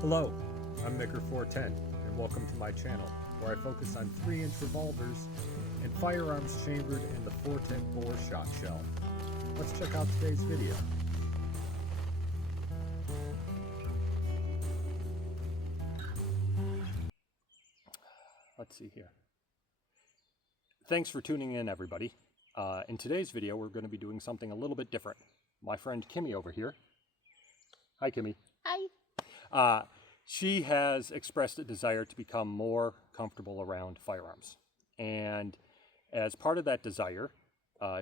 Hello, I'm Micker410, and welcome to my channel, where I focus on 3-inch revolvers and firearms chambered in the 410 bore shot shell. Let's check out today's video. Let's see here. Thanks for tuning in, everybody. In today's video, we're going to be doing something a little bit different. My friend Kimmy over here. Hi, Kimmy. Hi. She has expressed a desire to become more comfortable around firearms. And as part of that desire,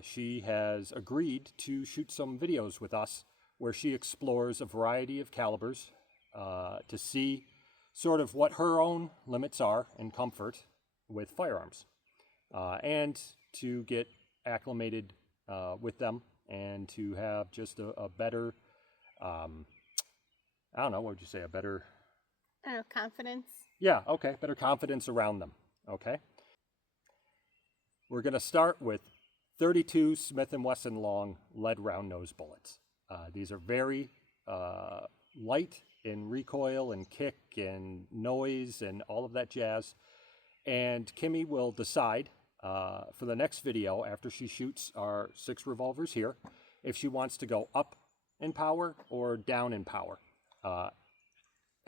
she has agreed to shoot some videos with us where she explores a variety of calibers to see sort of what her own limits are and comfort with firearms, and to get acclimated with them and to have just a better, I don't know, what would you say, a better... I don't know, confidence. Yeah, okay, better confidence around them, okay? We're going to start with 32 Smith & Wesson Long lead round nose bullets. These are very light in recoil and kick and noise and all of that jazz. And Kimmy will decide for the next video, after she shoots our 6 revolvers here, if she wants to go up in power or down in power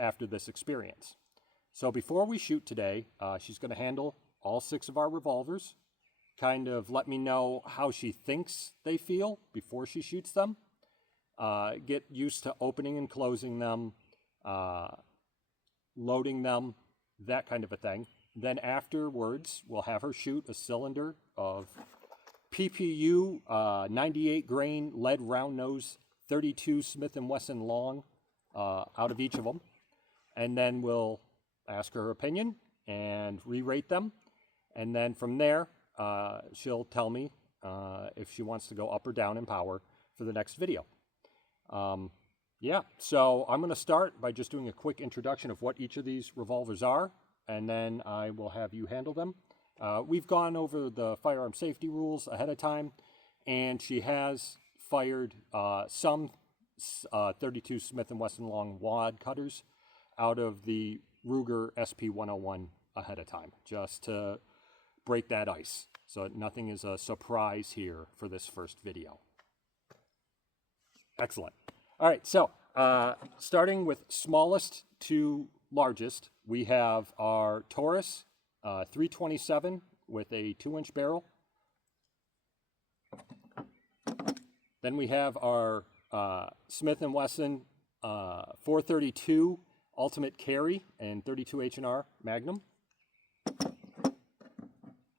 after this experience. So before we shoot today, she's going to handle all 6 of our revolvers, kind of let me know how she thinks they feel before she shoots them, get used to opening and closing them, loading them, that kind of a thing. Then afterwards, we'll have her shoot a cylinder of PPU 98 grain lead round nose 32 Smith & Wesson Long out of each of them. And then we'll ask her opinion and re-rate them. And then from there, she'll tell me if she wants to go up or down in power for the next video. Yeah, so I'm going to start by just doing a quick introduction of what each of these revolvers are, and then I will have you handle them. We've gone over the firearm safety rules ahead of time, and she has fired some 32 Smith & Wesson Long wad cutters out of the Ruger SP101 ahead of time, just to break that ice, so nothing is a surprise here for this first video. Excellent. All right, so starting with smallest to largest, we have our Taurus 327 with a 2-inch barrel. Then we have our Smith & Wesson 432 Ultimate Carry and 32 H&R Magnum.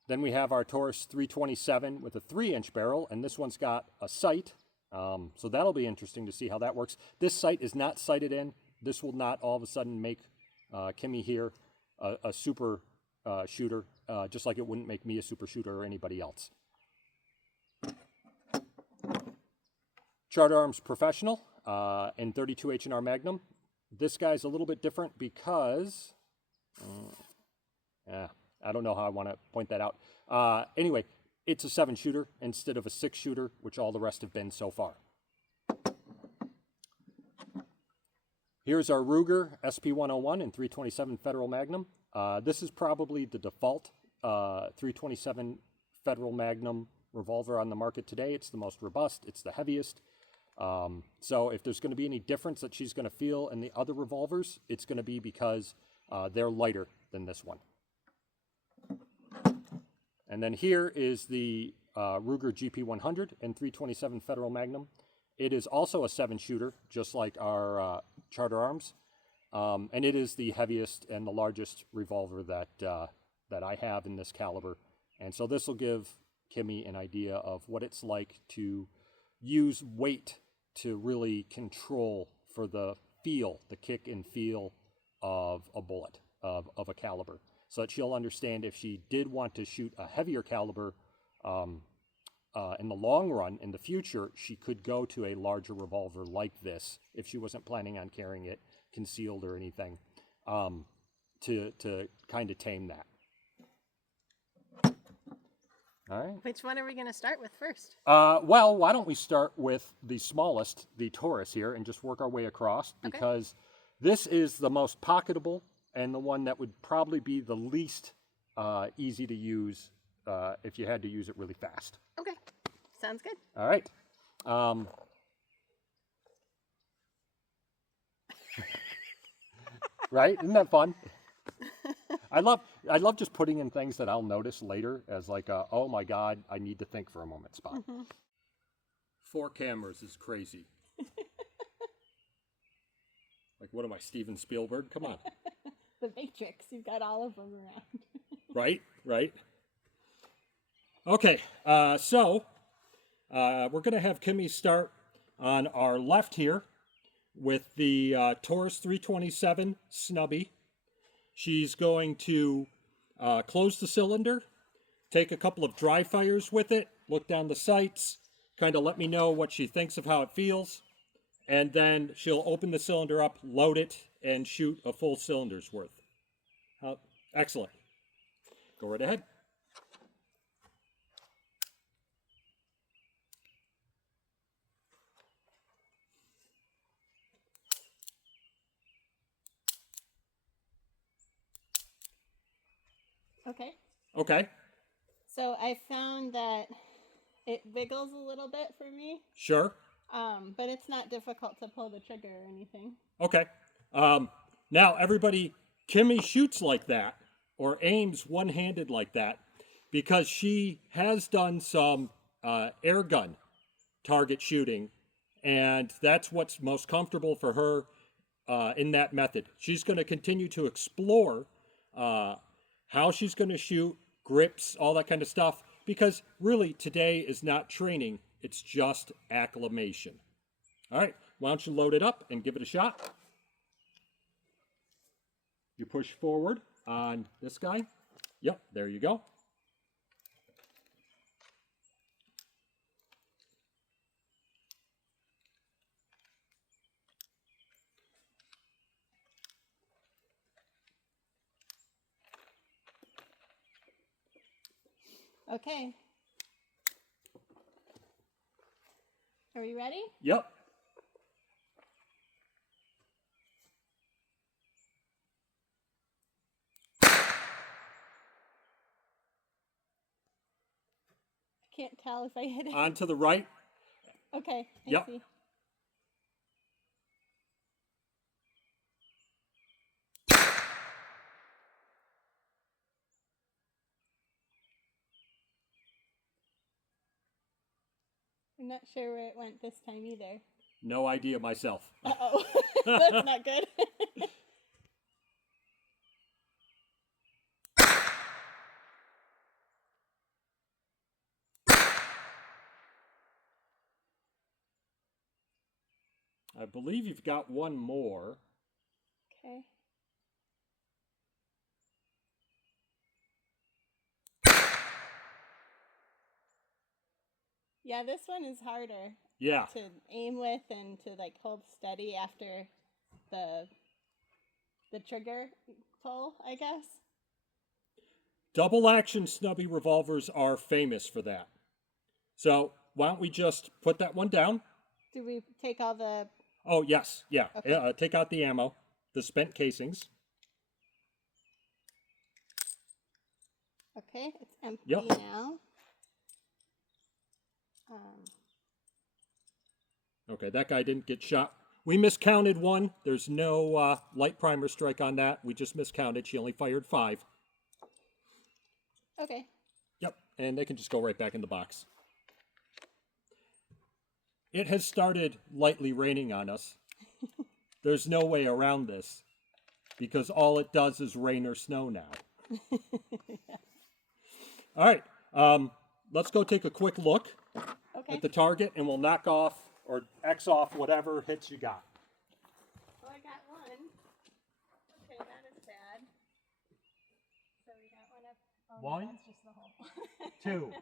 Then we have our Taurus 327 with a 3-inch barrel, and this one's got a sight. So that'll be interesting to see how that works. This sight is not sighted in. This will not all of a sudden make Kimmy here a super shooter, just like it wouldn't make me a super shooter or anybody else. Charter Arms Professional in 32 H&R Magnum. This guy's a little bit different because, I don't know how I want to point that out. Anyway, it's a 7-shooter instead of a 6-shooter, which all the rest have been so far. Here's our Ruger SP101 in 327 Federal Magnum. This is probably the default 327 Federal Magnum revolver on the market today. It's the most robust, it's the heaviest. So if there's going to be any difference that she's going to feel in the other revolvers, it's going to be because they're lighter than this one. And then here is the Ruger GP100 in 327 Federal Magnum. It is also a 7-shooter, just like our Charter Arms. And it is the heaviest and the largest revolver that I have in this caliber. And so this will give Kimmy an idea of what it's like to use weight to really control for the feel, the kick and feel of a bullet, of a caliber. So that she'll understand if she did want to shoot a heavier caliber in the long run, in the future, she could go to a larger revolver like this if she wasn't planning on carrying it concealed or anything, to kind of tame that. All right. Which one are we going to start with first? Well, why don't we start with the smallest, the Taurus here, and just work our way across, because This is the most pocketable and the one that would probably be the least easy to use if you had to use it really fast. Okay. Sounds good. All right. Right? Isn't that fun? I love just putting in things that I'll notice later as like a, oh my God, I need to think for a moment spot. Mm-hmm. 4 cameras is crazy. Like, what am I, Steven Spielberg? Come on. The Matrix. You've got all of them around. Right. Okay, so we're going to have Kimmy start on our left here with the Taurus 327 snubby. She's going to close the cylinder, take a couple of dry fires with it, look down the sights, kind of let me know what she thinks of how it feels, and then she'll open the cylinder up, load it, and shoot a full cylinder's worth. Excellent. Go right ahead. Okay. Okay. So I found that it wiggles a little bit for me, Sure. but it's not difficult to pull the trigger or anything. Okay. Now, everybody, Kimmy shoots like that or aims one-handed like that because she has done some air gun target shooting, and that's what's most comfortable for her in that method. She's going to continue to explore how she's going to shoot, grips, all that kind of stuff, because really today is not training, it's just acclimation. All right, why don't you load it up and give it a shot? You push forward on this guy. Yep, there you go. Okay. Are we ready? Yep. I can't tell if I hit it. On to the right. Okay, I Yep. see. I'm not sure where it went this time either. No idea myself. Uh-oh. That's not good. I believe you've got one more. Okay. Yeah, this one is harder Yeah. to aim with and to like hold steady after the trigger pull, I guess. Double action snubby revolvers are famous for that. So why don't we just put that one down? Do we take all the... Oh, yes. Yeah. Okay. Take out the ammo, the spent casings. Okay, it's empty Yep. now. Okay, that guy didn't get shot. We miscounted one. There's no light primer strike on that. We just miscounted. She only fired 5. Okay. Yep, and they can just go right back in the box. It has started lightly raining on us. There's no way around this because all it does is rain or snow now. Yeah. All right, let's go take a quick look Okay. at the target and we'll knock off or X off whatever hits you got. Well, I got one. Okay, that is bad. So we got one up. Oh, no, One. that's just the hole. 2.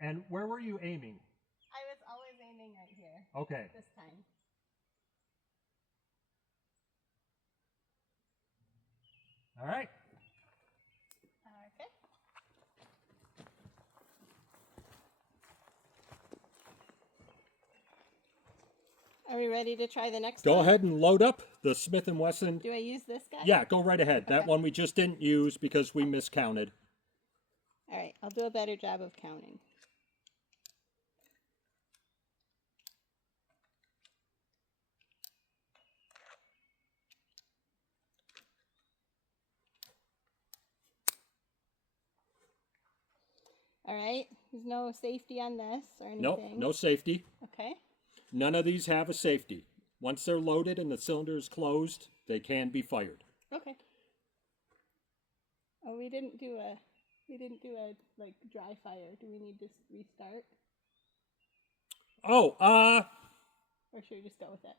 And where were you aiming? I was always aiming right here. Okay. This time. All right. Okay. Are we ready to try the next Go one? ahead and load up the Smith & Wesson. Do I use this guy? Yeah, go right ahead. That Okay. one we just didn't use because we miscounted. All right, I'll do a better job of counting. All right, there's no safety on this or anything. Nope, no safety. Okay. None of these have a safety. Once they're loaded and the cylinder is closed, they can be fired. Okay. Oh, we didn't do a like dry fire. Do we need to restart? Oh, Or should we just go with it?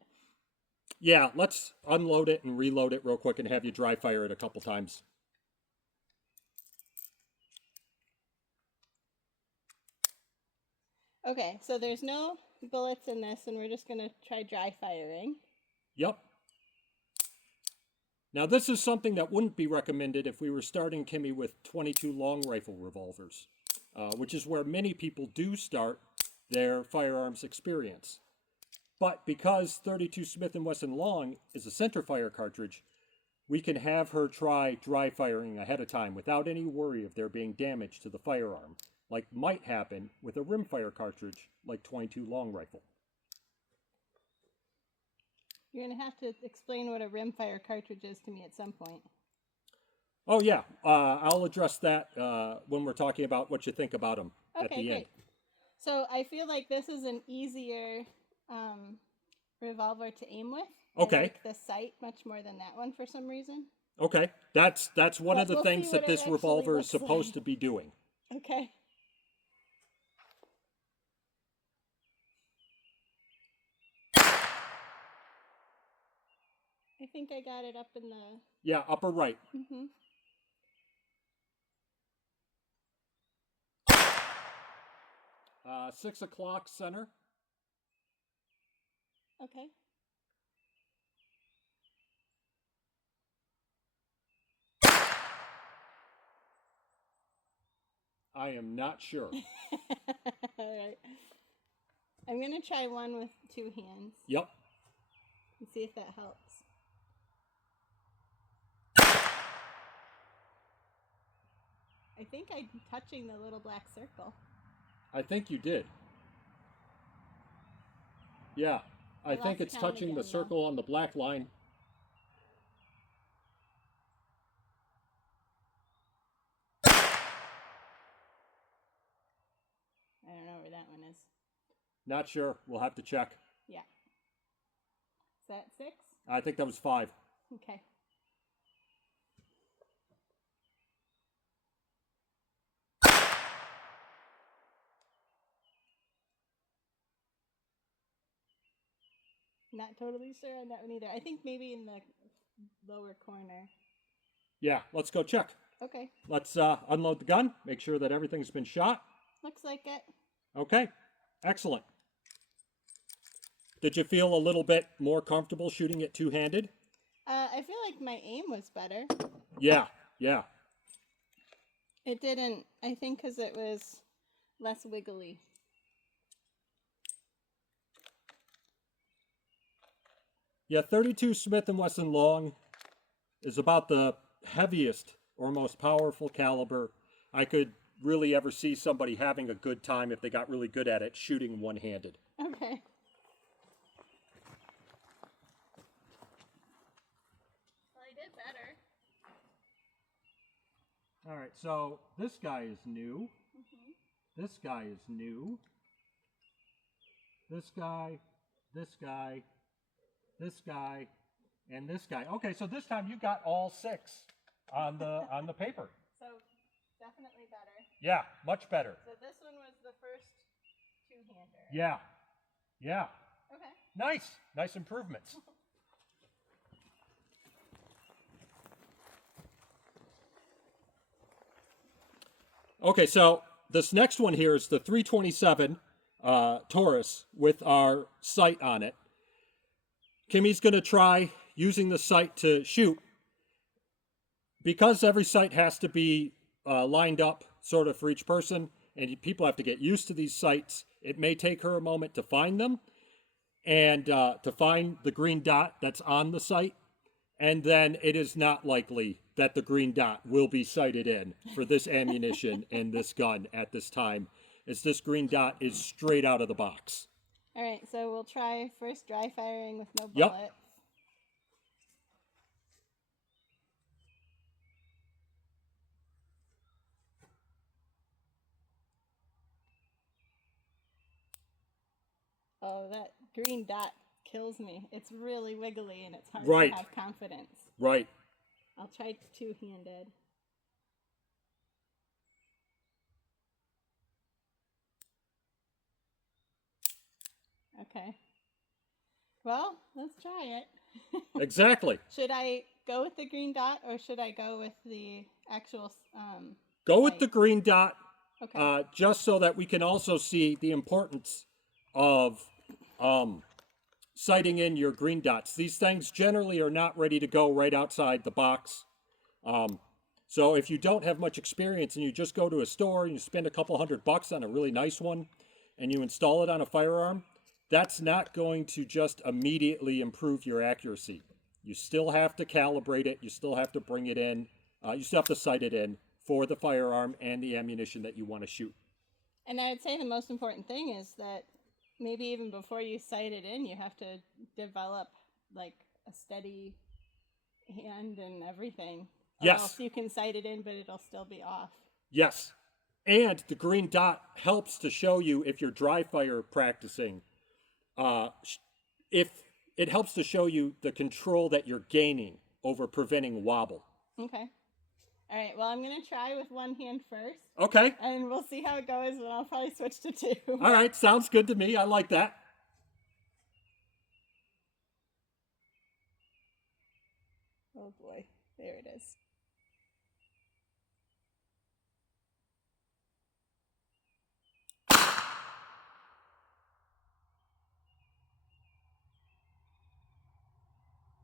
yeah, let's unload it and reload it real quick and have you dry fire it a couple times. Okay, so there's no bullets in this, and we're just going to try dry firing. Yep. Now, this is something that wouldn't be recommended if we were starting Kimmy with 22 long rifle revolvers, which is where many people do start their firearms experience. But because 32 Smith & Wesson Long is a centerfire cartridge, we can have her try dry firing ahead of time without any worry of there being damage to the firearm, like might happen with a rimfire cartridge like 22 long rifle. You're going to have to explain what a rimfire cartridge is to me at some point. Oh yeah, I'll address that when we're talking about what you think about them at the Okay, end. great. So I feel like this is an easier revolver to aim with. Okay. I like the sight much more than that one for some reason. Okay, that's one But of the we'll things see that what this it revolver actually is looks supposed like. to be doing. Okay. I think I got it up in the... Yeah, upper right. Mm-hmm. 6 o'clock center. Okay. I am not sure. All right. I'm going to try one with two hands Yep. and see if that helps. I think I'm touching the little black circle. I think you did. Yeah, I think lost it's count touching the again, circle on the black line. I don't know where that one is. Not sure. We'll have to check. Yeah. Is that 6? I think that was 5. Okay. Not totally sure on that one either. I think maybe in the lower corner. Yeah, let's go check. Okay. Let's unload the gun, make sure that everything's been shot. Looks like it. Okay, excellent. Did you feel a little bit more comfortable shooting it two-handed? I feel like my aim was better. Yeah, yeah. It didn't, I think because it was less wiggly. Yeah, 32 Smith & Wesson Long is about the heaviest or most powerful caliber I could really ever see somebody having a good time if they got really good at it, shooting one-handed. Okay. Well, I did better. All right, so this guy is new. This guy is new. This guy, this guy, this guy, and this guy. Okay, so this time you got all 6 on the paper. So, definitely better. Yeah, much better. So this one was the first two-hander. Yeah, yeah. Okay. Nice improvements. Okay, so this next one here is the 327 Taurus with our sight on it. Kimmy's going to try using the sight to shoot. Because every sight has to be lined up sort of for each person, and people have to get used to these sights, it may take her a moment to find them. and to find the green dot that's on the sight. And then it is not likely that the green dot will be sighted in for this ammunition and this gun at this time, as this green dot is straight out of the box. All right, so we'll try first dry firing with no Yep. bullets. Oh, that green dot kills me. It's really wiggly and it's hard Right. to have confidence. Right. I'll try two-handed. Okay. Well, let's try it. Exactly. Should I go with the green dot or should I go with the actual Go with sight? the green dot, Okay. just so that we can also see the importance of sighting in your green dots. These things generally are not ready to go right outside the box. So if you don't have much experience and you just go to a store and you spend a couple $100 on a really nice one and you install it on a firearm, that's not going to just immediately improve your accuracy. You still have to calibrate it. You still have to bring it in. You still have to sight it in for the firearm and the ammunition that you want to shoot. And I would say the most important thing is that maybe even before you sight it in, you have to develop like a steady hand and everything. Or Yes. else you can sight it in, but it'll still be off. Yes. And the green dot helps to show you if you're dry fire practicing. If it helps to show you the control that you're gaining over preventing wobble. Okay. All right. Well, I'm going to try with one hand first. Okay. And we'll see how it goes, and I'll probably switch to two. All right. Sounds good to me. I like that. Oh boy. There it is.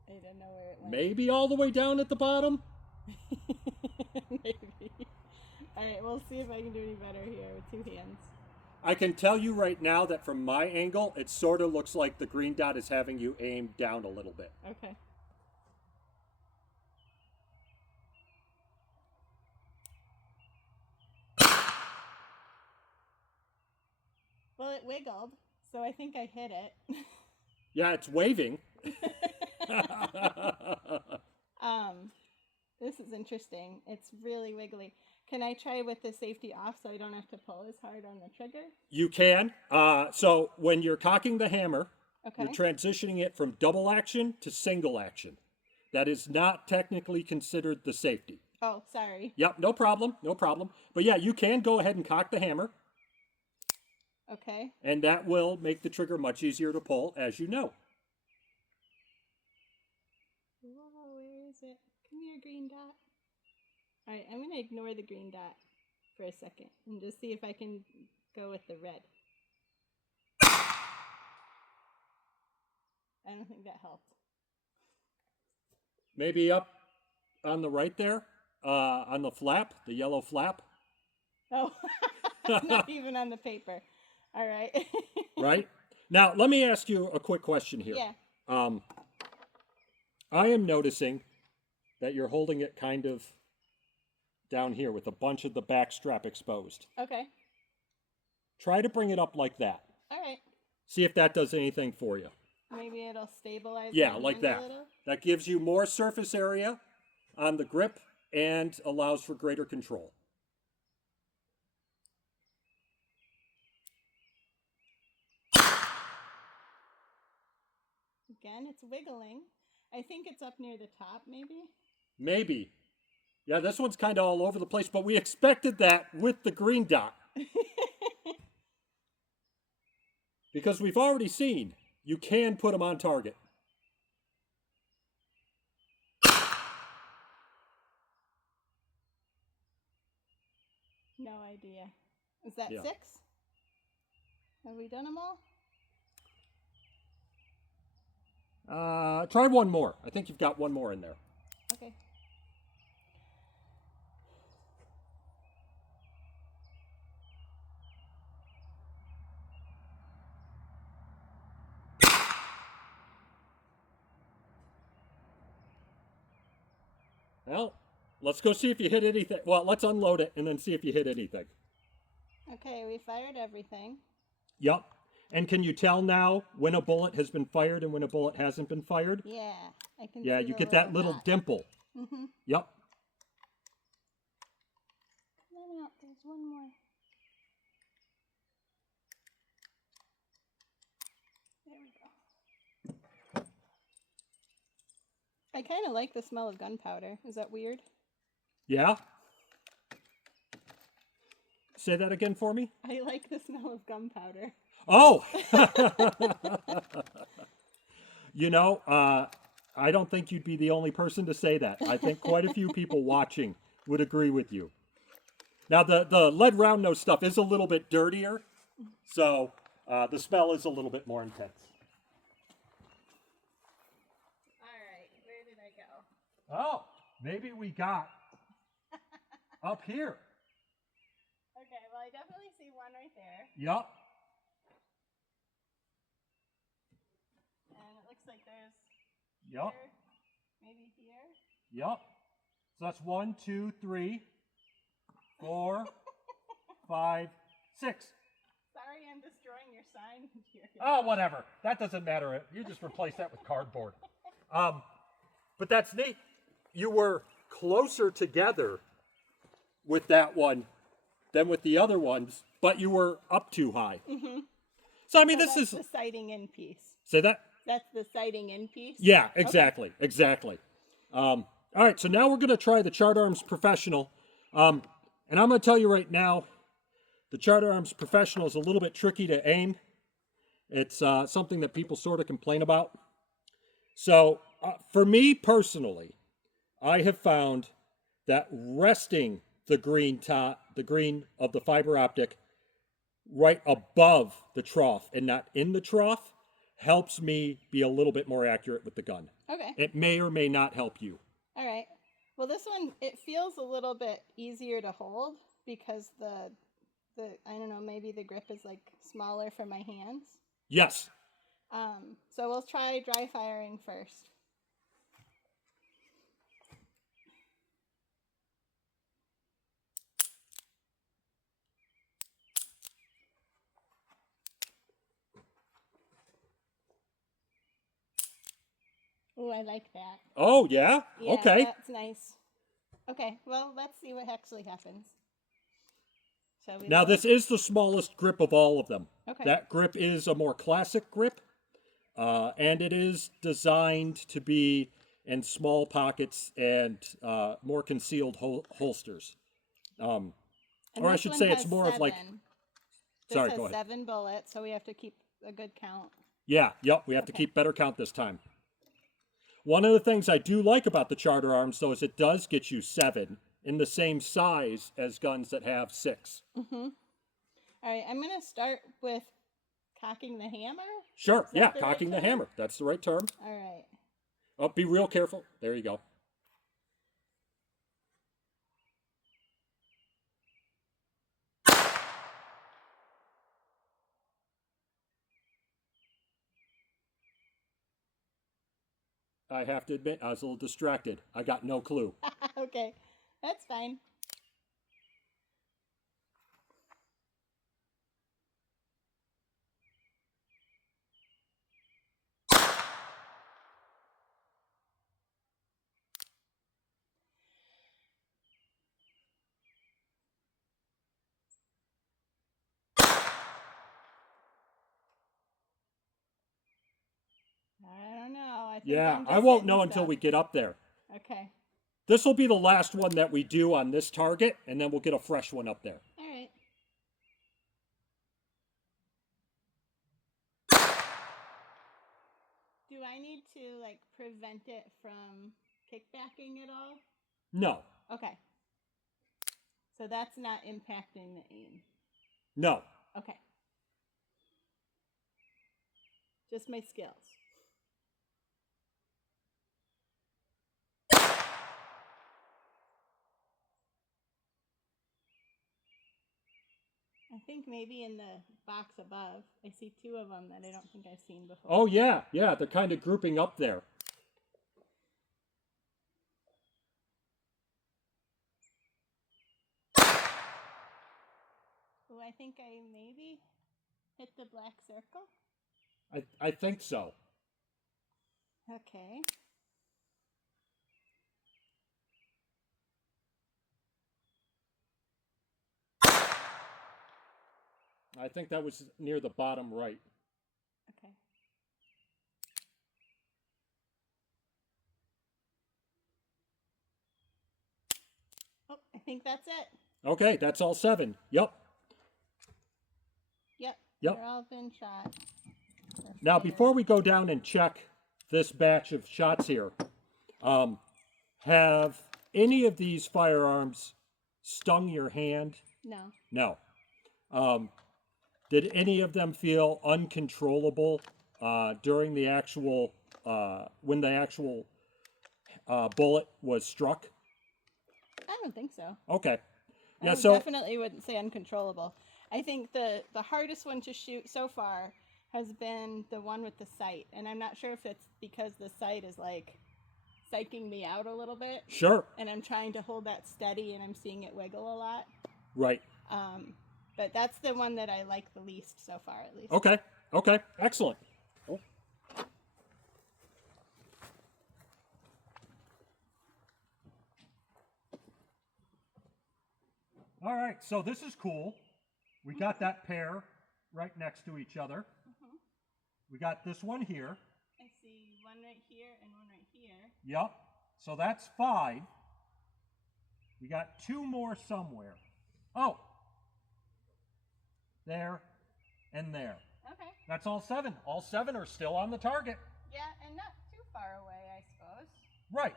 I don't know where it went. Maybe all the way down at the bottom. Maybe. All right, we'll see if I can do any better here with two hands. I can tell you right now that from my angle, it sort of looks like the green dot is having you aim down a little bit. Okay. Well, it wiggled, so I think I hit it. Yeah, it's waving. This is interesting. It's really wiggly. Can I try with the safety off so I don't have to pull as hard on the trigger? You can. So when you're cocking the hammer, Okay. you're transitioning it from double action to single action. That is not technically considered the safety. Oh, sorry. Yep, no problem, no problem. But yeah, you can go ahead and cock the hammer, Okay. and that will make the trigger much easier to pull, as you know. Whoa, where is it? Come here, green dot. All right, I'm going to ignore the green dot for a second and just see if I can go with the red. I don't think that helped. Maybe up on the right there, on the flap, the yellow flap, Oh, not even on the paper. All right. right? Now, let me ask you a quick question here. Yeah. I am noticing that you're holding it kind of down here with a bunch of the back strap exposed. Okay. Try to bring it up like that. All right. See if that does anything for you. Maybe it'll stabilize. Yeah, my like hand a that. little. That gives you more surface area on the grip and allows for greater control. Again, it's wiggling. I think it's up near the top, maybe. Maybe. Yeah, this one's kind of all over the place, but we expected that with the green dot. Because we've already seen you can put them on target. No idea. Is that Yeah. 6? Have we done them all? Try one more. I think you've got one more in there. Okay. Well, let's go see if you hit anything. Well, let's unload it and then see if you hit anything. Okay, we fired everything. Yep. And can you tell now when a bullet has been fired and when a bullet hasn't been fired? Yeah, I can Yeah, see you the get that little dot. dimple. Mm-hmm. Yep. No, there's one more. There we go. I kind of like the smell of gunpowder. Is that weird? Yeah? Say that again for me. I like the smell of gunpowder. Oh! You know, I don't think you'd be the only person to say that. I think quite a few people watching would agree with you. Now, the lead round nose stuff is a little bit dirtier, so the smell is a little bit more intense. All right, where did I go? Oh, maybe we got up here. Okay, well, I definitely see one right there. Yup. And it looks like there's Yup. here, maybe here. Yup. So that's 1, 2, 3, 4, 5, 6. Sorry, I'm destroying your sign here. Oh, whatever. That doesn't matter. You just replace that with cardboard. But that's neat. You were closer together with that one than with the other ones, but you were up too high. Mm-hmm. So, I mean, So this that's is... the sighting in piece. Say that? That's the sighting in piece? Yeah, exactly. Okay. Exactly. All right, so now we're going to try the Chart Arms Professional. And I'm going to tell you right now, the Chart Arms Professional is a little bit tricky to aim. It's something that people sort of complain about. So for me personally, I have found that resting the green of the fiber optic right above the trough and not in the trough helps me be a little bit more accurate with the gun. Okay. It may or may not help you. All right. Well, this one, it feels a little bit easier to hold because the I don't know, maybe the grip is like smaller for my hands. Yes. So we'll try dry firing first. Ooh, I like that. Oh, yeah? Yeah, Okay. that's nice. Okay, well, let's see what actually happens. Now, this is the smallest grip of all of them. Okay. That grip is a more classic grip, and it is designed to be in small pockets and more concealed holsters. And or I this should one say it's has more of like... 7. Sorry, This go has ahead. 7 bullets, so we have to keep a good count. Yeah, yep, we have to keep better count this time. One of the things I do like about the Charter Arms, though, is it does get you 7 in the same size as guns that have 6. Mm-hmm. All right, I'm going to start with cocking the hammer. Sure, Is that yeah, the cocking right the term? hammer. That's the right term. All right. Oh, be real careful. There you go. I have to admit, I was a little distracted. I got no clue. Okay, that's fine. I don't know. I think Yeah, I'm just I won't hitting know until stuff. we get up there. Okay. This will be the last one that we do on this target, and then we'll get a fresh one up there. All right. Do I need to like prevent it from kickbacking at all? No, Okay. So that's not impacting the aim. no. Okay. Just my skills. I think maybe in the box above, I see 2 of them that I don't think I've seen before. Oh, yeah, yeah, they're kind of grouping up there. think I maybe hit the black circle. I think so. Okay. I think that was near the bottom right. Okay. Oh, I think that's it. Okay, that's all 7. Yep. Yep. Yep. They're all been shot. Now, before we go down and check this batch of shots here, have any of these firearms stung your hand? No. No. Did any of them feel uncontrollable during the actual, when the actual bullet was struck? I don't think so. Okay. Yeah, I so definitely wouldn't say uncontrollable. I think the hardest one to shoot so far has been the one with the sight. And I'm not sure if it's because the sight is like psyching me out a little bit. sure. And I'm trying to hold that steady and I'm seeing it wiggle a lot. Right. But that's the one that I like the least so far, at least. Okay. Okay. Excellent. Oh. All right. So this is cool. We got that pair right next to each other. Mm-hmm. We got this one here. I see one right here and one right here. Yep. So that's 5. We got 2 more somewhere. Oh. There and there. Okay. That's all 7. All 7 are still on the target. Yeah, and not too far away, I suppose. Right.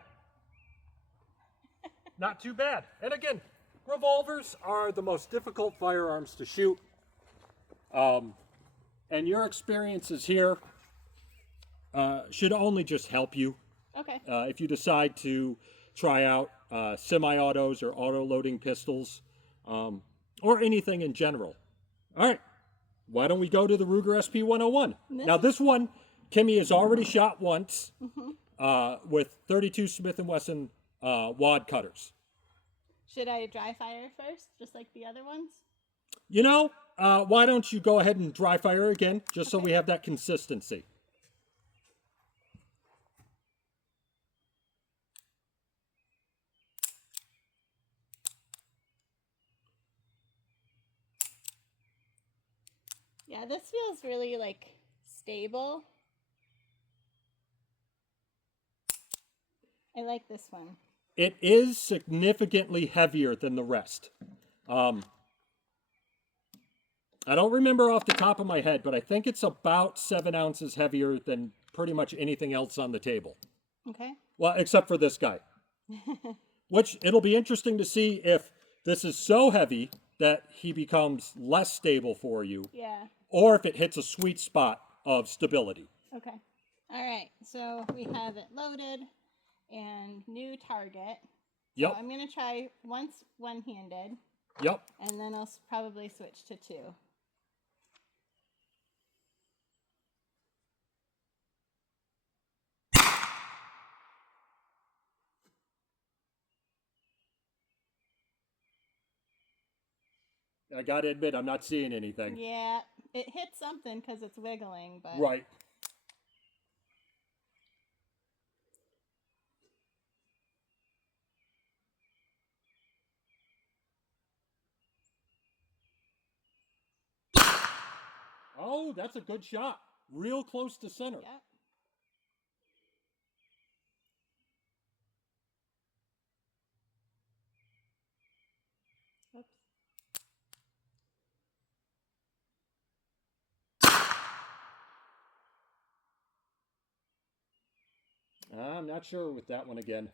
Not too bad. And again, revolvers are the most difficult firearms to shoot. And your experiences here should only just help you. Okay. If you decide to try out semi-autos or auto-loading pistols, or anything in general. All right, why don't we go to the Ruger SP-101? Now this one, Kimmy has already shot once with 32 Smith & Wesson wad cutters. Should I dry fire first, just like the other ones? You know, why don't you go ahead and dry fire again, just so we have that consistency. Yeah, this feels really, like, stable. I like this one. It is significantly heavier than the rest. I don't remember off the top of my head, but I think it's about 7 ounces heavier than pretty much anything else on the table. Okay. Well, except for this guy. Which, it'll be interesting to see if this is so heavy that he becomes less stable for you. Yeah. Or if it hits a sweet spot of stability. Okay. All right. So we have it loaded and new target. Yep. So I'm going to try once one-handed. Yep. And then I'll probably switch to 2. I gotta admit, I'm not seeing anything. Yeah. It hit something because it's wiggling, but... Right. Oh, that's a good shot. Real close to center. Yep. Oops. I'm not sure with that one again.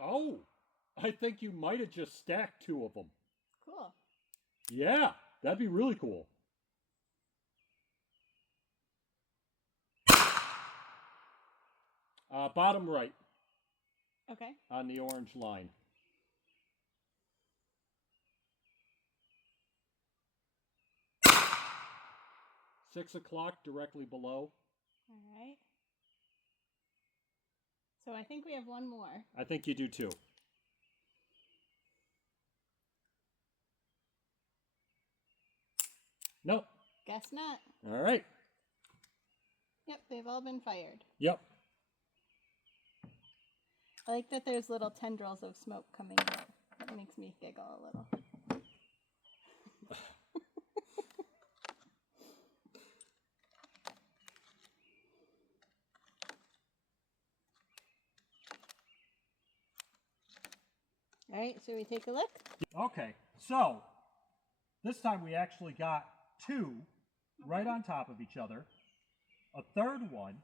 Oh, I think you might have just stacked 2 of them. Cool. Yeah, that'd be really cool. Bottom right Okay. on the orange line. $6 o'clock directly below. All right. So I think we have one more. I think you do too. Nope. Guess not. All right. Yep, they've all been fired. Yep. I like that there's little tendrils of smoke coming out. That makes me giggle a little. All right, should we take a look? Okay, so this time we actually got two right on top of each other. A third one,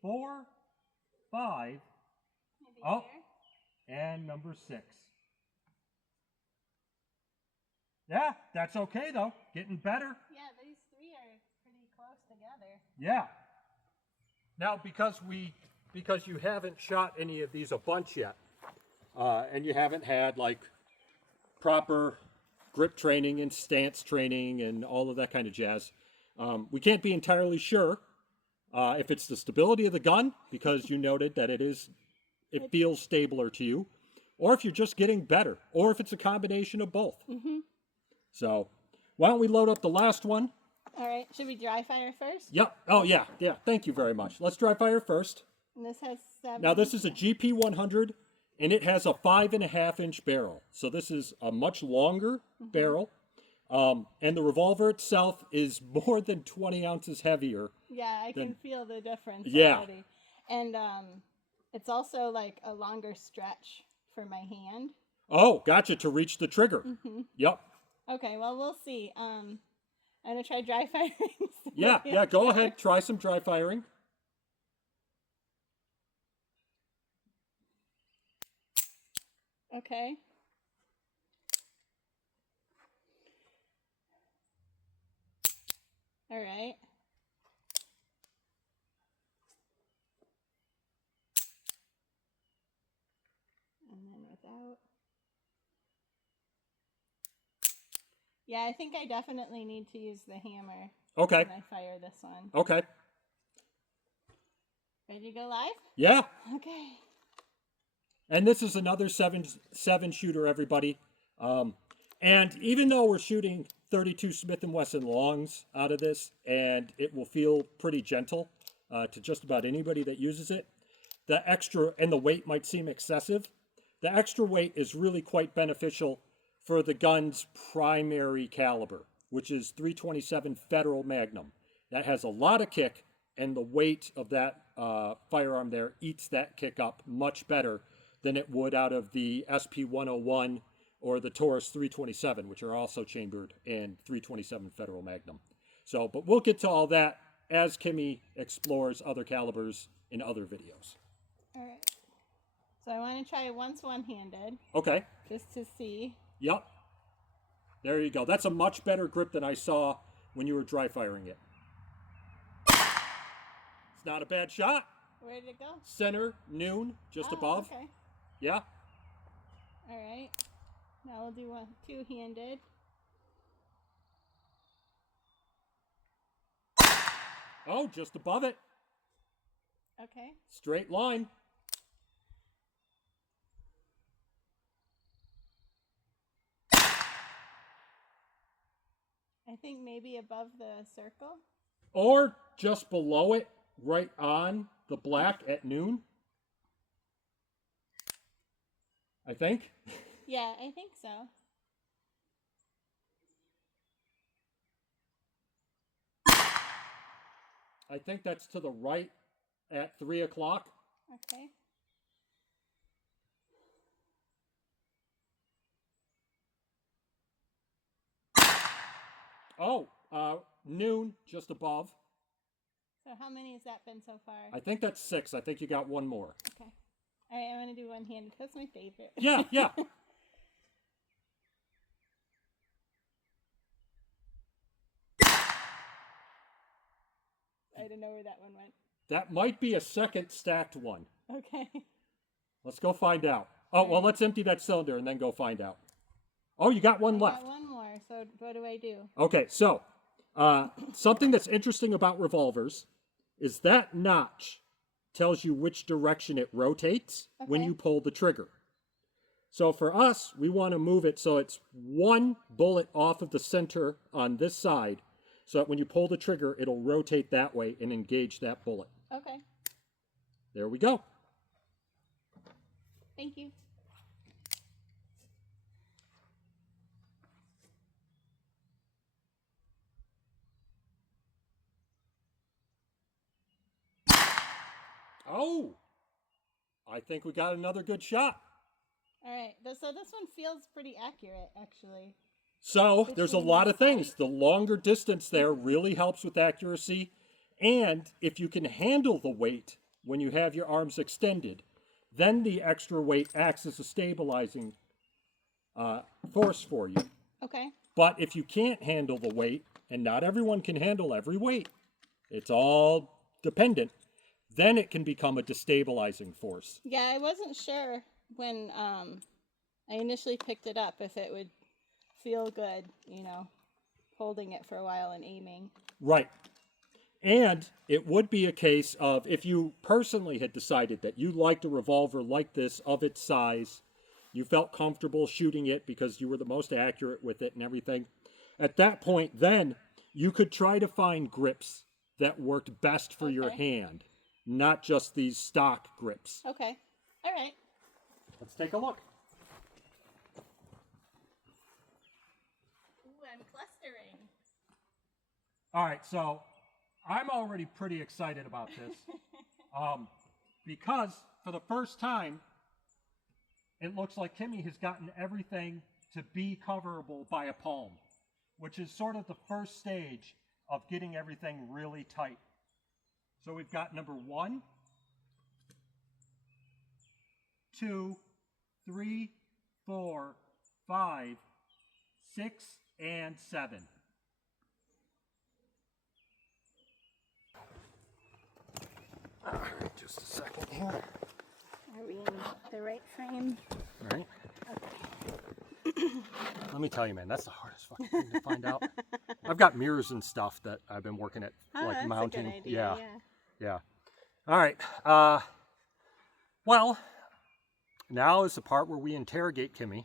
4, 5, Maybe oh, here? and number 6. Yeah, that's okay though. Getting better. Yeah, these three are pretty close together. Yeah. Now, because you haven't shot any of these a bunch yet, and you haven't had like proper grip training and stance training and all of that kind of jazz, we can't be entirely sure if it's the stability of the gun, because you noted that it feels stabler to you, or if you're just getting better, or if it's a combination of both. Mm-hmm. So, why don't we load up the last one? All right, should we dry fire first? Yep. Oh, yeah. Thank you very much. Let's dry fire first. And this has 7. Now, this is a GP100, and it has a 5.5-inch barrel. So this is a much longer barrel. And the revolver itself is more than 20 ounces heavier. Yeah, I can feel the difference already. And it's also like a longer stretch for my hand. Oh, gotcha, to reach the trigger. Yep. Okay, well, we'll see. I'm going to try dry firing. Yeah, go ahead. Try some dry firing. Okay. All right. And then without. Yeah, I think I definitely need to use the hammer Okay. when I fire this one. Okay. Ready to go live? Yeah. Okay. And this is another 7 shooter, everybody. And even though we're shooting 32 Smith & Wesson Longs out of this, and it will feel pretty gentle to just about anybody that uses it, the extra, and the weight might seem excessive, the extra weight is really quite beneficial for the gun's primary caliber, which is .327 Federal Magnum. That has a lot of kick, and the weight of that firearm there eats that kick up much better than it would out of the SP-101 or the Taurus 327, which are also chambered in .327 Federal Magnum. So, but we'll get to all that as Kimmy explores other calibers in other videos. All right. So I want to try once one-handed. Okay. Just to see. Yep. There you go. That's a much better grip than I saw when you were dry firing it. It's not a bad shot. Where did it go? Center, noon, just above. Okay. Yeah. All right. Now we'll do one two-handed. Oh, just above it. Okay. Straight line. I think maybe above the circle. Or just below it, right on the black at noon. I think. Yeah, I think so. I think that's to the right at 3 o'clock. Okay. Oh, noon, just above. So how many has that been so far? I think that's 6. I think you got one more. Okay. All right, I'm going to do one-handed. That's my favorite. Yeah, yeah. I don't know where that one went. That might be a second stacked one. Okay. Let's go find out. Oh, well, let's empty that cylinder and then go find out. Oh, you got one I left. got one more, so what do I do? Okay, so something that's interesting about revolvers is that notch tells you which direction it rotates when Okay. you pull the trigger. So for us, we want to move it so it's one bullet off of the center on this side, so that when you pull the trigger, it'll rotate that way and engage that bullet. Okay. There we go. Thank you. Oh, I think we got another good shot. All right. So this one feels pretty accurate, actually. So there's a Between lot the of things. sights. The longer distance there really helps with accuracy. And if you can handle the weight when you have your arms extended, then the extra weight acts as a stabilizing force for you. Okay. But if you can't handle the weight, and not everyone can handle every weight, it's all dependent, then it can become a destabilizing force. Yeah, I wasn't sure when I initially picked it up if it would feel good, holding it for a while and aiming. Right. And it would be a case of if you personally had decided that you liked a revolver like this of its size, you felt comfortable shooting it because you were the most accurate with it and everything. At that point, then you could try to find grips that worked best for your hand, not just these stock grips. Okay. All right. Let's take a look. Ooh, I'm clustering. All right, so I'm already pretty excited about this because for the first time, it looks like Kimmy has gotten everything to be coverable by a palm, which is sort of the first stage of getting everything really tight. So we've got number 1, 2, 3, 4, 5, 6, and 7. All right, just a second here. Are we in the right frame? All right. Let me tell you, man, that's the hardest fucking thing to find out. I've got mirrors and stuff that I've been working at, like that's mounting. a good idea. Yeah. All right. Well, now is the part where we interrogate Kimmy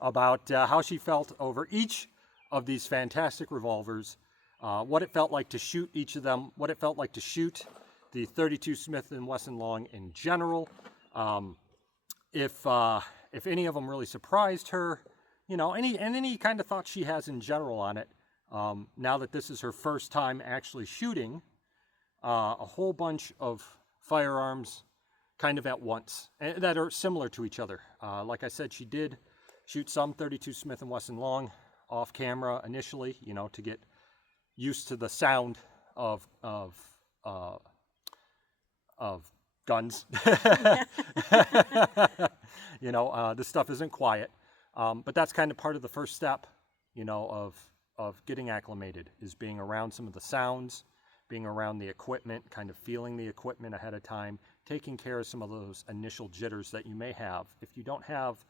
about how she felt over each of these fantastic revolvers, what it felt like to shoot each of them, what it felt like to shoot the 32 Smith & Wesson Long in general, if any of them really surprised her, any kind of thoughts she has in general on it. Now that this is her first time actually shooting a whole bunch of firearms kind of at once that are similar to each other. Like I said, she did shoot some 32 Smith & Wesson Long off camera initially, to get used to the sound of guns. This stuff isn't quiet. But that's kind of part of the first step, of getting acclimated, is being around some of the sounds, being around the equipment, kind of feeling the equipment ahead of time, taking care of some of those initial jitters that you may have if you don't have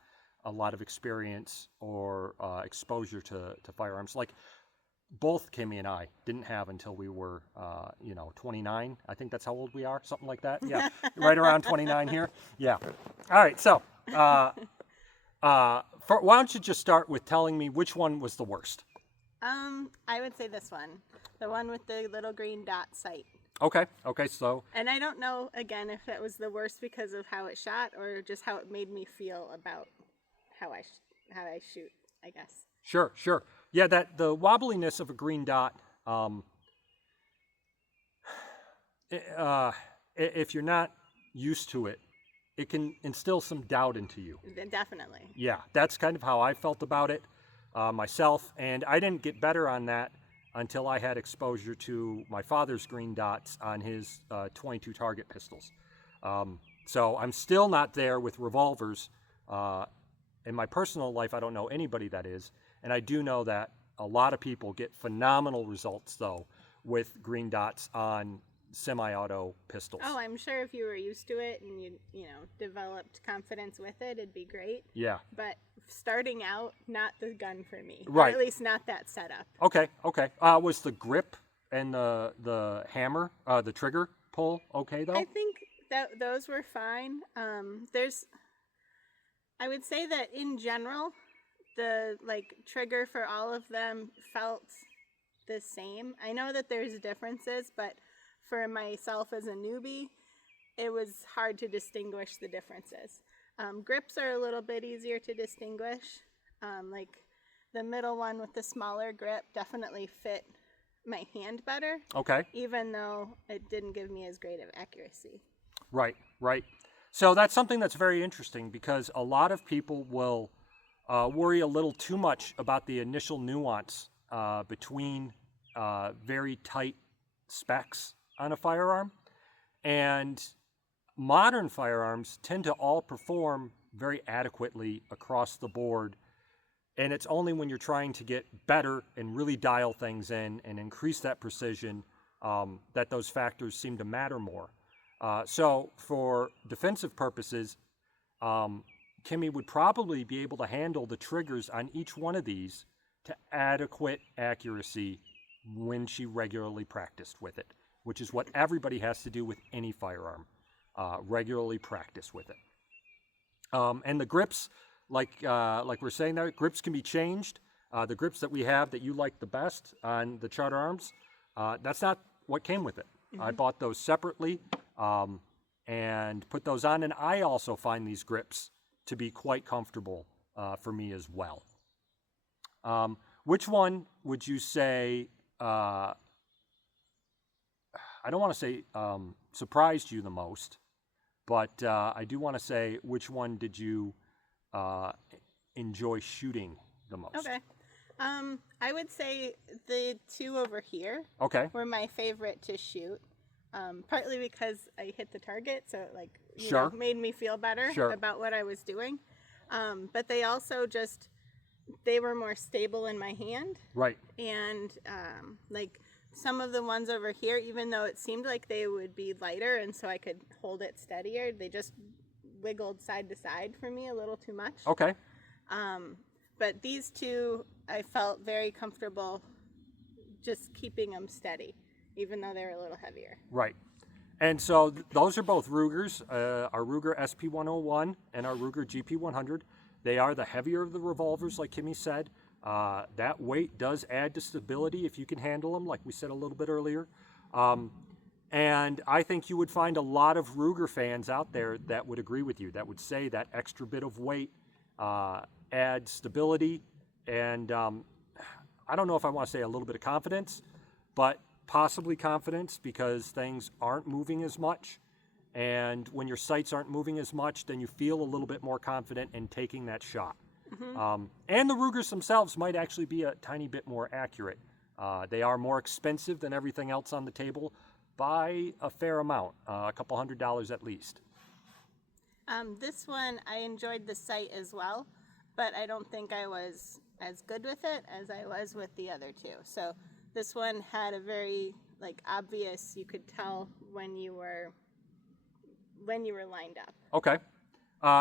a lot of experience or exposure to firearms. Like both Kimmy and I didn't have until we were, 29. I think that's how old we are, something like that. Yeah, right around 29 here. Yeah. All right, so why don't you just start with telling me which one was the worst? I would say this one, the one with the little green dot sight. Okay, so... And I don't know, again, if that was the worst because of how it shot or just how it made me feel about how I shoot, I guess. Sure. Yeah, the wobbliness of a green dot, if you're not used to it, it can instill some doubt into you. Definitely. Yeah, that's kind of how I felt about it myself, and I didn't get better on that until I had exposure to my father's green dots on his 22 target pistols. So I'm still not there with revolvers. In my personal life, I don't know anybody that is, and I do know that a lot of people get phenomenal results, though, with green dots on semi-auto pistols. Oh, I'm sure if you were used to it and you developed confidence with it, it'd be great. Yeah. But starting out, not the gun for me. Right. Or at least not that setup. Okay. Was the grip and the hammer, the trigger pull okay, though? I think those were fine. I would say that in general, the trigger for all of them felt the same. I know that there's differences, but for myself as a newbie, it was hard to distinguish the differences. Grips are a little bit easier to distinguish. Like the middle one with the smaller grip definitely fit my hand better. Okay. Even though it didn't give me as great of accuracy. Right, right. So that's something that's very interesting because a lot of people will worry a little too much about the initial nuance between very tight specs on a firearm. And modern firearms tend to all perform very adequately across the board. And it's only when you're trying to get better and really dial things in and increase that precision that those factors seem to matter more. So for defensive purposes, Kimmy would probably be able to handle the triggers on each one of these to adequate accuracy when she regularly practiced with it, which is what everybody has to do with any firearm, regularly practice with it. And the grips, like we're saying there, grips can be changed. The grips that we have that you like the best on the Charter Arms, that's not what came with it. Mm-hmm. I bought those separately and put those on, and I also find these grips to be quite comfortable for me as well. Which one would you say, I don't want to say surprised you the most, but I do want to say which one did you enjoy shooting the most? Okay. I would say the two over here were my favorite to shoot. Partly because I hit the target, so it made me feel better about what I was doing. But they also they were more stable in my hand. Right. And some of the ones over here, even though it seemed like they would be lighter and so I could hold it steadier, they just wiggled side to side for me a little too much. Okay. But these two, I felt very comfortable just keeping them steady, even though they were a little heavier. Right. And so those are both Rugers, our Ruger SP101 and our Ruger GP100. They are the heavier of the revolvers, like Kimmy said. That weight does add to stability if you can handle them, like we said a little bit earlier. And I think you would find a lot of Ruger fans out there that would agree with you, that would say that extra bit of weight adds stability and I don't know if I want to say a little bit of confidence, but possibly confidence because things aren't moving as much. And when your sights aren't moving as much, then you feel a little bit more confident in taking that shot. Mm-hmm. And the Rugers themselves might actually be a tiny bit more accurate. They are more expensive than everything else on the table by a fair amount, a couple $100 at least. This one, I enjoyed the sight as well, but I don't think I was as good with it as I was with the other two. So this one had a very obvious, you could tell when you were lined up. Okay.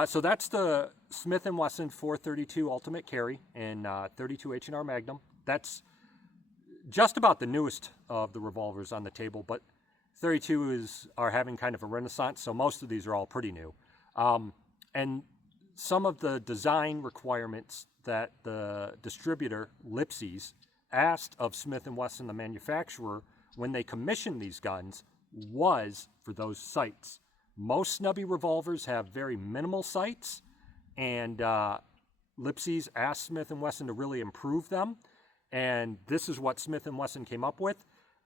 So that's the Smith & Wesson 432 Ultimate Carry in 32 H&R Magnum. Just about the newest of the revolvers on the table, but 32s are having kind of a renaissance, so most of these are all pretty new. And some of the design requirements that the distributor, Lipsy's, asked of Smith & Wesson, the manufacturer, when they commissioned these guns, was for those sights. Most snubby revolvers have very minimal sights, and Lipsy's asked Smith & Wesson to really improve them, and this is what Smith & Wesson came up with.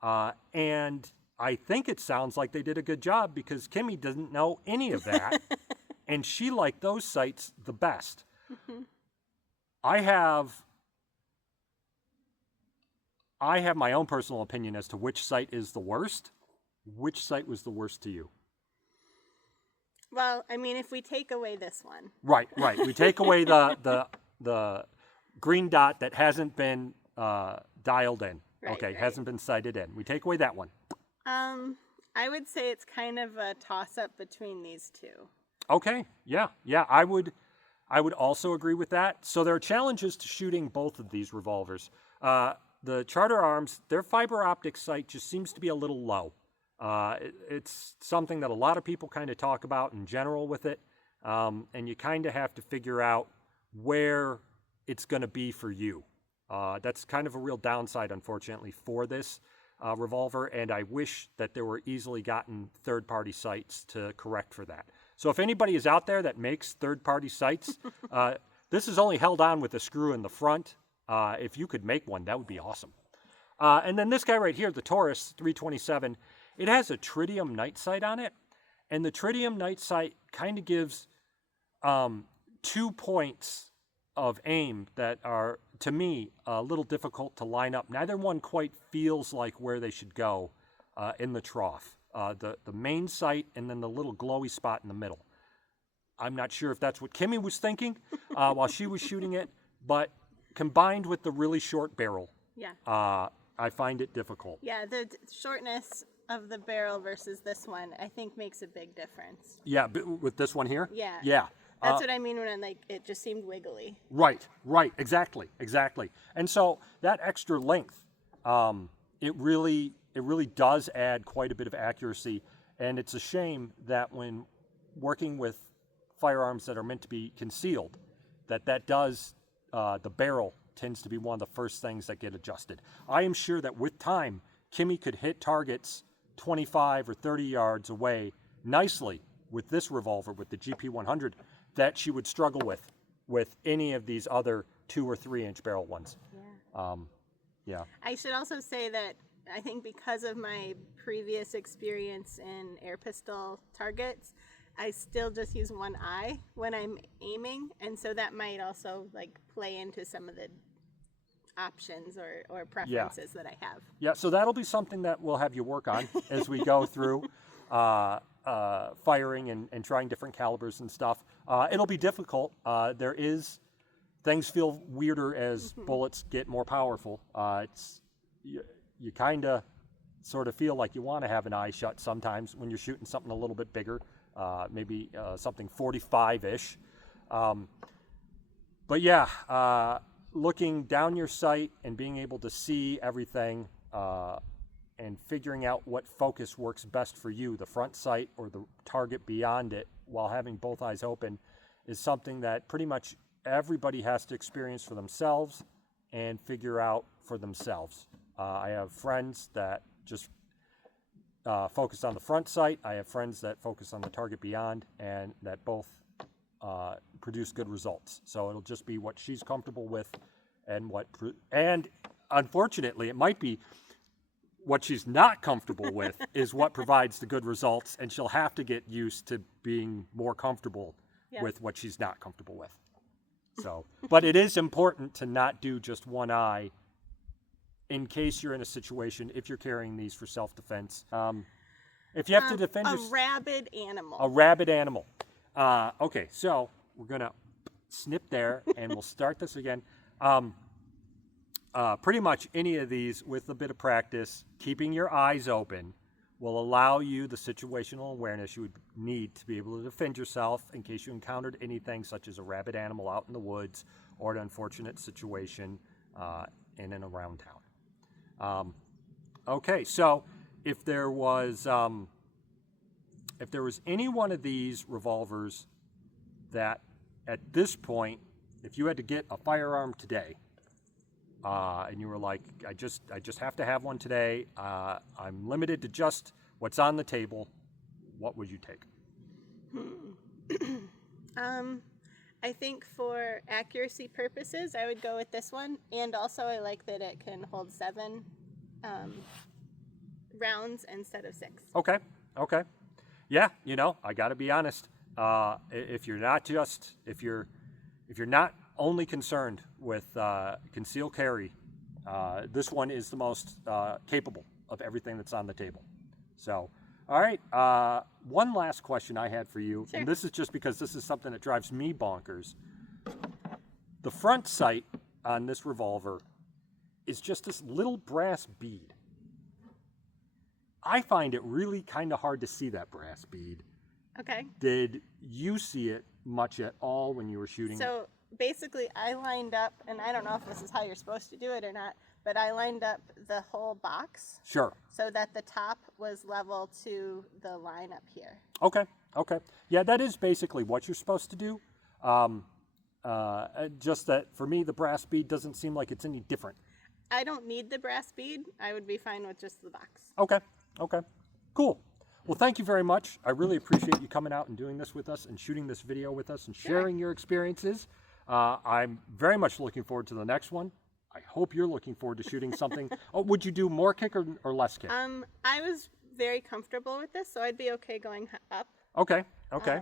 And I think it sounds like they did a good job because Kimmy didn't know any of that, and she liked those sights the best. Mm-hmm. I have my own personal opinion as to which sight is the worst. Which sight was the worst to you? Well, I mean, if we take away this one. Right. We take away the green dot that hasn't been dialed in. Right. Hasn't been sighted in. We take away that one. I would say it's kind of a toss-up between these two. Okay. Yeah. I would also agree with that. So there are challenges to shooting both of these revolvers. The Charter Arms, their fiber optic sight just seems to be a little low. It's something that a lot of people kind of talk about in general with it, and you kind of have to figure out where it's going to be for you. That's kind of a real downside, unfortunately, for this revolver, and I wish that there were easily gotten third-party sights to correct for that. So if anybody is out there that makes third-party sights, this is only held on with a screw in the front. If you could make one, that would be awesome. And then this guy right here, the Taurus 327, it has a tritium night sight on it, and the tritium night sight kind of gives 2 points of aim that are, to me, a little difficult to line up. Neither one quite feels like where they should go in the trough. The main sight and then the little glowy spot in the middle. I'm not sure if that's what Kimmy was thinking while she was shooting it, but combined with the really short barrel, I find it difficult. Yeah, the shortness of the barrel versus this one, I think, makes a big difference. Yeah, with this one here? Yeah. Yeah. That's what I mean when I'm like, it just seemed wiggly. Right, exactly. And so that extra length, it really does add quite a bit of accuracy, and it's a shame that when working with firearms that are meant to be concealed, that does, the barrel tends to be one of the first things that get adjusted. I am sure that with time, Kimmy could hit targets 25 or 30 yards away nicely with this revolver, with the GP100, that she would struggle with any of these other 2 or 3 inch barrel ones. Yeah. I should also say that I think because of my previous experience in air pistol targets, I still just use one eye when I'm aiming, and so that might also like play into some of the options or preferences that I have. Yeah, so that'll be something that we'll have you work on as we go through firing and trying different calibers and stuff. It'll be difficult. Things feel weirder as bullets get more powerful. You kind of sort of feel like you want to have an eye shut sometimes when you're shooting something a little bit bigger, maybe something 45-ish. But yeah, looking down your sight and being able to see everything and figuring out what focus works best for you, the front sight or the target beyond it, while having both eyes open, is something that pretty much everybody has to experience for themselves and figure out for themselves. I have friends that just focus on the front sight. I have friends that focus on the target beyond, and that both produce good results. So it'll just be what she's comfortable with, and unfortunately, it might be what she's not comfortable with is what provides the good results, and she'll have to get used to being more comfortable with what she's not comfortable with. So, but it is important to not do just one eye in case you're in a situation, if you're carrying these for self-defense. If you have to defend a rabid animal. A rabid animal. Okay, so we're going to snip there, and we'll start this again. Pretty much any of these, with a bit of practice, keeping your eyes open, will allow you the situational awareness you would need to be able to defend yourself in case you encountered anything such as a rabid animal out in the woods or an unfortunate situation in and around town. Okay, so if there was any one of these revolvers that at this point, if you had to get a firearm today, and you were like, I just have to have one today, I'm limited to just what's on the table, what would you take? I think for accuracy purposes, I would go with this one, and also I like that it can hold 7 rounds instead of 6. Okay. Yeah, I got to be honest. If you're not only concerned with concealed carry, this one is the most capable of everything that's on the table. So, all right, one last question I had for you, Sure. And this is just because this is something that drives me bonkers. The front sight on this revolver is just this little brass bead. I find it really kind of hard to see that brass bead. Okay. Did you see it much at all when you were shooting? So basically, I lined up, and I don't know if this is how you're supposed to do it or not, but I lined up the whole box Sure. so that the top was level to the line up here. Okay. Okay. Yeah, that is basically what you're supposed to do. Just that for me, the brass bead doesn't seem like it's any different. I don't need the brass bead. I would be fine with just the box. Okay. Okay. Cool. Well, thank you very much. I really appreciate you coming out and doing this with us and shooting this video with us and sharing your experiences. I'm very much looking forward to the next one. I hope you're looking forward to shooting something. Oh, would you do more kick or less kick? I was very comfortable with this, so I'd be okay going up. Okay. Okay.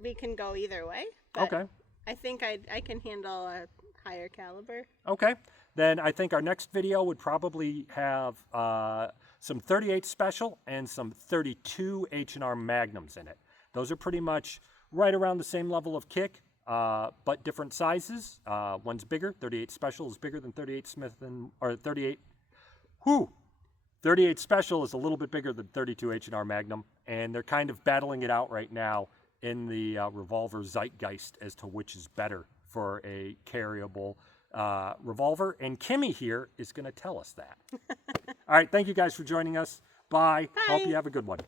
We can go either way. But Okay. I think I can handle a higher caliber. Okay. Then I think our next video would probably have some 38 special and some 32 H&R Magnums in it. Those are pretty much right around the same level of kick, but different sizes. One's bigger. 38 special is bigger than 38 Smith or 38. 38 special is a little bit bigger than 32 H&R Magnum, and they're kind of battling it out right now in the revolver zeitgeist as to which is better for a carryable revolver, and Kimmy here is going to tell us that. All right, thank you guys for joining us. Bye. Bye. Hope you have a good one.